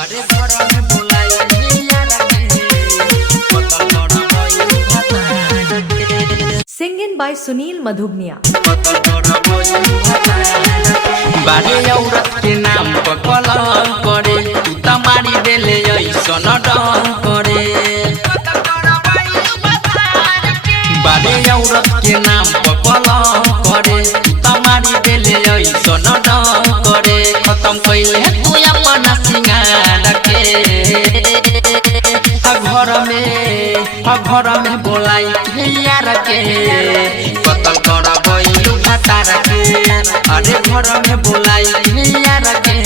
अरे घर में बुलाई Singing by Sunil Madhubnia. बारे औरत के नाम पर कलम करे तू तमारी देले ऐसन डम करे। बारे औरत के नाम पर कलम करे तू तमारी देले ऐसन डम करे। खत्म कइले तू अपना सिंगार के घर में बोलाई यार के कतल करबैलू भातार के। अरे घर में बोलाई यार के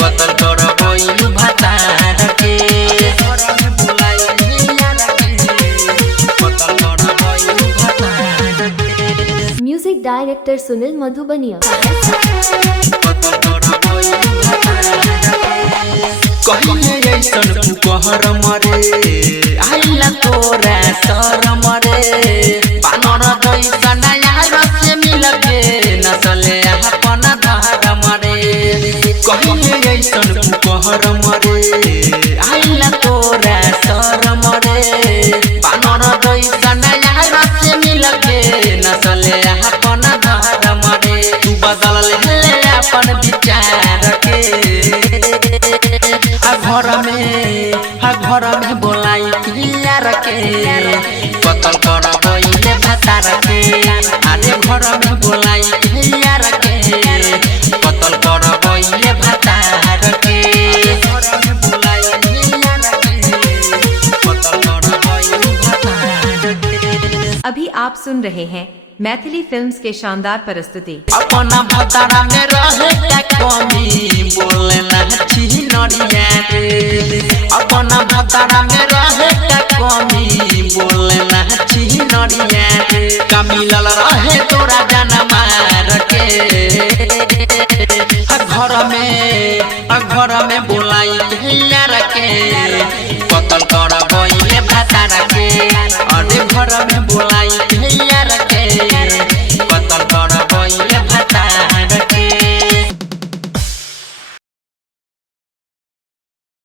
कतल करबैलू भातार के। घर में बोलाई यार के कतल करबैलू भातार के। Music director Sunil Madhubania. कहिए ऐसन कुकहर मरे आइला तोरा सर मरे। पानर जैसन यार से मिलके नसले अपन धार मरे। कहिए ऐसन कुकहर मरे आइला तोरा सर मरे। पानर जैसन यार से मिलके नसले अपन धार मरे। तू बदल ले अपन विचार के घर में बोलाई यार के कतल करबैले भातार के। अरे घर में बोलाई यार के कतल करबैले भातार के। घर में बोलाई यार के कतल करबैले भातार के। अभी आप सुन रहे हैं मैथिली फिल्म्स के शानदार प्रस्तुति। अपना भतारा में रहे क्या कमी बोले ना छिनरिया रे। अपना भतारा में रहे क्या कमी बोले ना छिनरिया रे। कमिलल रहे तोरा जनमार के। घर में बोलाई यार के कतल करबैले भातार के। अरे घर में बोलाई